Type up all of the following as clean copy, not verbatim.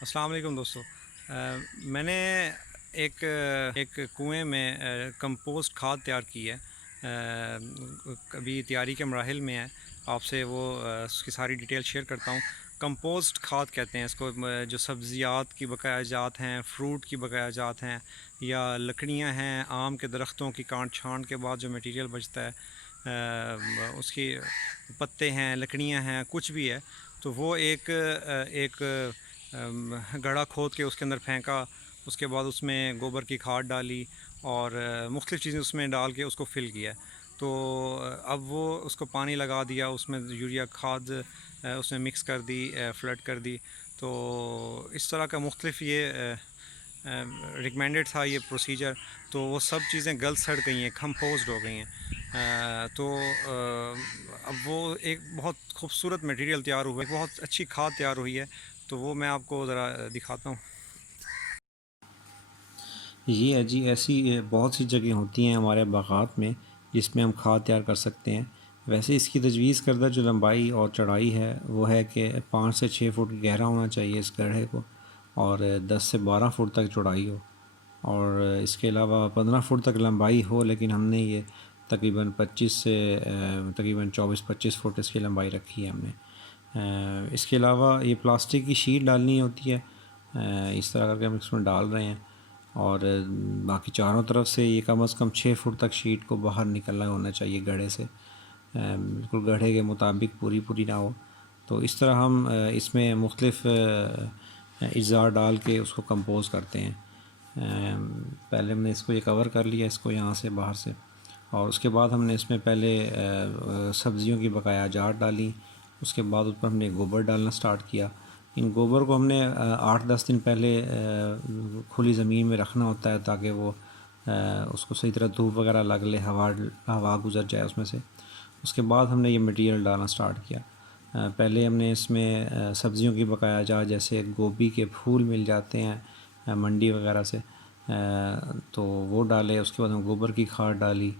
السلام علیکم دوستو. میں نے ایک کنویں میں کمپوسٹ کھاد تیار کی ہے. ابھی تیاری کے مراحل میں ہے. آپ سے وہ اس کی ساری ڈیٹیل شیئر کرتا ہوں. کمپوسٹ کھاد کہتے ہیں اس کو. جو سبزیات کی بقایا جات ہیں، فروٹ کی بقایا جات ہیں، یا لکڑیاں ہیں، آم کے درختوں کی کانٹ چھانٹ کے بعد جو میٹیریل بچتا ہے، اس کی پتے ہیں، لکڑیاں ہیں، کچھ بھی ہے، تو وہ ایک گڑھا کھود کے اس کے اندر پھینکا. اس کے بعد اس میں گوبر کی کھاد ڈالی اور مختلف چیزیں اس میں ڈال کے اس کو فل کیا. تو اب وہ اس کو پانی لگا دیا، اس میں یوریا کھاد اس میں مکس کر دی، فلڈ کر دی. تو اس طرح کا مختلف یہ ریکمینڈڈ تھا یہ پروسیجر. تو وہ سب چیزیں گل سڑ گئی ہیں، کمپوزڈ ہو گئی ہیں. تو اب وہ ایک بہت خوبصورت میٹیریل تیار ہوا ہے، بہت اچھی کھاد تیار ہوئی ہے. تو وہ میں آپ کو ذرا دکھاتا ہوں. یہ ہے جی، ایسی بہت سی جگہیں ہوتی ہیں ہمارے باغات میں جس میں ہم کھاد تیار کر سکتے ہیں. ویسے اس کی تجویز کردہ جو لمبائی اور چڑھائی ہے وہ ہے کہ 5 سے 6 فٹ گہرا ہونا چاہیے اس گڑھے کو، اور 10 سے 12 فٹ تک چوڑائی ہو، اور اس کے علاوہ 15 فٹ تک لمبائی ہو. لیکن ہم نے یہ تقریباً 24-25 فٹ اس کی لمبائی رکھی ہے ہم نے. اس کے علاوہ یہ پلاسٹک کی شیٹ ڈالنی ہوتی ہے. اس طرح کر کے ہم اس میں ڈال رہے ہیں، اور باقی چاروں طرف سے یہ کم از کم 6 فٹ تک شیٹ کو باہر نکلنا ہونا چاہیے گڑھے سے، بالکل گڑھے کے مطابق پوری نہ ہو. تو اس طرح ہم اس میں مختلف اجزاء ڈال کے اس کو کمپوز کرتے ہیں. پہلے ہم نے اس کو یہ کور کر لیا، اس کو یہاں سے باہر سے، اور اس کے بعد ہم نے اس میں پہلے سبزیوں کی بقایا جات ڈالی. اس کے بعد اس پر ہم نے گوبر ڈالنا سٹارٹ کیا. ان گوبر کو ہم نے 8-10 دن پہلے کھلی زمین میں رکھنا ہوتا ہے تاکہ وہ اس کو صحیح طرح دھوپ وغیرہ لگ لے، ہوا گزر جائے اس میں سے. اس کے بعد ہم نے یہ مٹیریل ڈالنا سٹارٹ کیا. پہلے ہم نے اس میں سبزیوں کی بقایا جات جیسے گوبھی کے پھول مل جاتے ہیں منڈی وغیرہ سے، تو وہ ڈالے. اس کے بعد ہم گوبر کی کھاد ڈالی،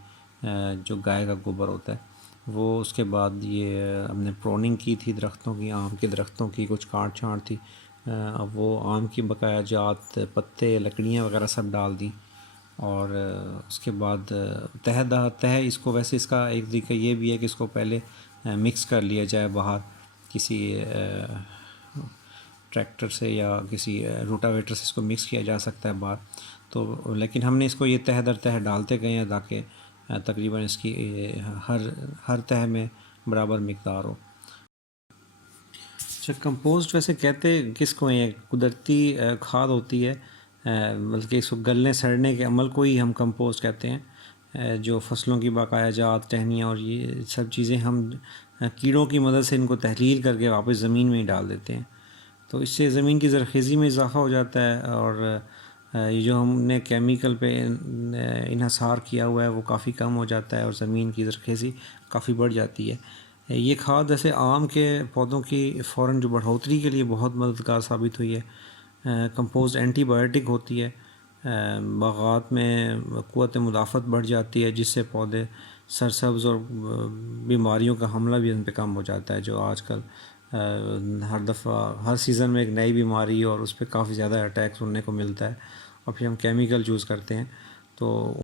جو گائے کا گوبر ہوتا ہے وہ. اس کے بعد یہ ہم نے پروننگ کی تھی درختوں کی، آم کے درختوں کی کچھ کانٹ چھانٹ تھی، اب وہ آم کی بقایا جات، پتے، لکڑیاں وغیرہ سب ڈال دیں. اور اس کے بعد تہہ اس کو، ویسے اس کا ایک طریقہ یہ بھی ہے کہ اس کو پہلے مکس کر لیا جائے باہر کسی ٹریکٹر سے یا کسی روٹاویٹر سے اس کو مکس کیا جا سکتا ہے باہر. تو لیکن ہم نے اس کو یہ تہہ در تہہ ڈالتے گئے ہیں تاکہ تقریباً اس کی ہر تہہ میں برابر مقدار ہو. اچھا، کمپوسٹ ویسے کہتے کس کو ہیں؟ قدرتی کھاد ہوتی ہے، بلکہ اس کو گلنے سڑنے کے عمل کو ہی ہم کمپوسٹ کہتے ہیں. جو فصلوں کی بقایا جات، ٹہنیاں اور یہ سب چیزیں ہم کیڑوں کی مدد سے ان کو تحلیل کر کے واپس زمین میں ہی ڈال دیتے ہیں. تو اس سے زمین کی زرخیزی میں اضافہ ہو جاتا ہے، اور یہ جو ہم نے کیمیکل پہ انحصار کیا ہوا ہے وہ کافی کم ہو جاتا ہے، اور زمین کی زرخیزی کافی بڑھ جاتی ہے. یہ کھاد جیسے آم کے پودوں کی فوراً جو بڑھوتری کے لیے بہت مددگار ثابت ہوئی ہے. کمپوزڈ اینٹی بایوٹک ہوتی ہے، باغات میں قوت مدافعت بڑھ جاتی ہے جس سے پودے سرسبز، اور بیماریوں کا حملہ بھی ان پہ کم ہو جاتا ہے، جو آج کل ہر دفعہ ہر سیزن میں ایک نئی بیماری اور اس پہ کافی زیادہ اٹیک سننے کو ملتا ہے، اور پھر ہم کیمیکل یوز کرتے ہیں. تو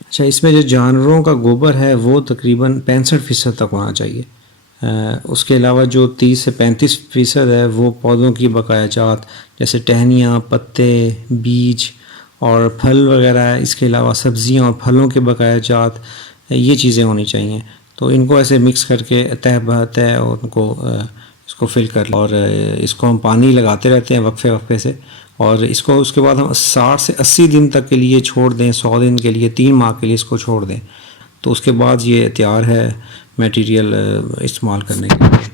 اچھا، اس میں جو جانوروں کا گوبر ہے وہ تقریباً 65% تک ہونا چاہیے. اس کے علاوہ جو 30 سے 35% ہے وہ پودوں کی بقایا جات جیسے ٹہنیاں، پتے، بیج اور پھل وغیرہ ہے. اس کے علاوہ سبزیاں اور پھلوں کے بقایا جات، یہ چیزیں ہونی چاہیے. تو ان کو ایسے مکس کر کے تہہ بہ تہہ اور ان کو اس کو فل کر لیں، اور اس کو ہم پانی لگاتے رہتے ہیں وقفے سے. اور اس کو اس کے بعد ہم 60 سے 80 دن تک کے لیے چھوڑ دیں، 100 دن کے لیے، 3 ماہ کے لیے اس کو چھوڑ دیں. تو اس کے بعد یہ تیار ہے میٹیریل استعمال کرنے کے لیے.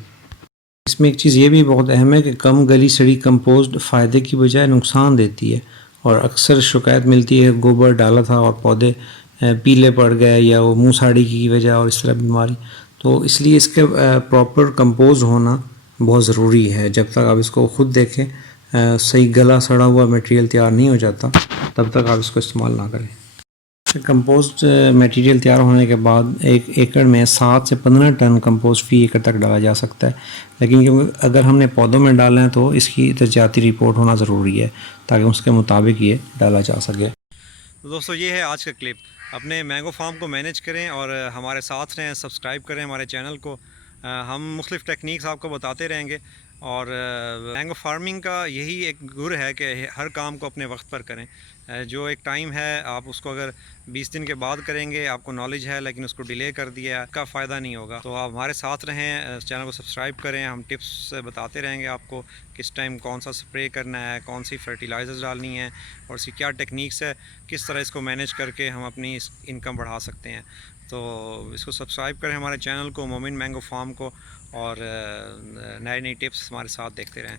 اس میں ایک چیز یہ بھی بہت اہم ہے کہ کم گلی سڑی کمپوزڈ فائدے کی بجائے نقصان دیتی ہے، اور اکثر شکایت ملتی ہے گوبر ڈالا تھا اور پودے پیلے پڑ گئے، یا وہ منہ ساڑی کی وجہ اور اس طرح بیماری. تو اس لیے اس کے پراپر کمپوز ہونا بہت ضروری ہے. جب تک آپ اس کو خود دیکھیں صحیح گلا سڑا ہوا میٹیریل تیار نہیں ہو جاتا، تب تک آپ اس کو استعمال نہ کریں. کمپوسٹ میٹیریل تیار ہونے کے بعد 1 ایکڑ میں 7 سے 15 ٹن کمپوسٹ فی ایکڑ تک ڈالا جا سکتا ہے، لیکن کیونکہ اگر ہم نے پودوں میں ڈالنا ہے تو اس کی تجزیاتی رپورٹ ہونا ضروری ہے تاکہ اس کے مطابق یہ ڈالا جا سکے۔ تو دوستو یہ ہے آج کا کلپ، اپنے مینگو فارم کو مینیج کریں اور ہمارے ساتھ رہیں، سبسکرائب کریں ہمارے چینل کو، ہم مختلف ٹیکنیکس آپ کو بتاتے رہیں گے، اور مینگو فارمنگ کا یہی ایک گر ہے کہ ہر کام کو اپنے وقت پر کریں، جو ایک ٹائم ہے آپ اس کو اگر 20 دن کے بعد کریں گے، آپ کو نالج ہے لیکن اس کو ڈیلے کر دیا کا فائدہ نہیں ہوگا۔ تو آپ ہمارے ساتھ رہیں، چینل کو سبسکرائب کریں، ہم ٹپس بتاتے رہیں گے آپ کو کس ٹائم کون سا سپرے کرنا ہے، کون سی فرٹیلائزرز ڈالنی ہے، اور اس کی کیا ٹیکنیکس ہے، کس طرح اس کو مینیج کر کے ہم اپنی انکم بڑھا سکتے ہیں۔ تو اس کو سبسکرائب کریں ہمارے چینل کو، مومن مینگو فارم کو، اور نئی ٹپس ہمارے ساتھ دیکھتے رہیں۔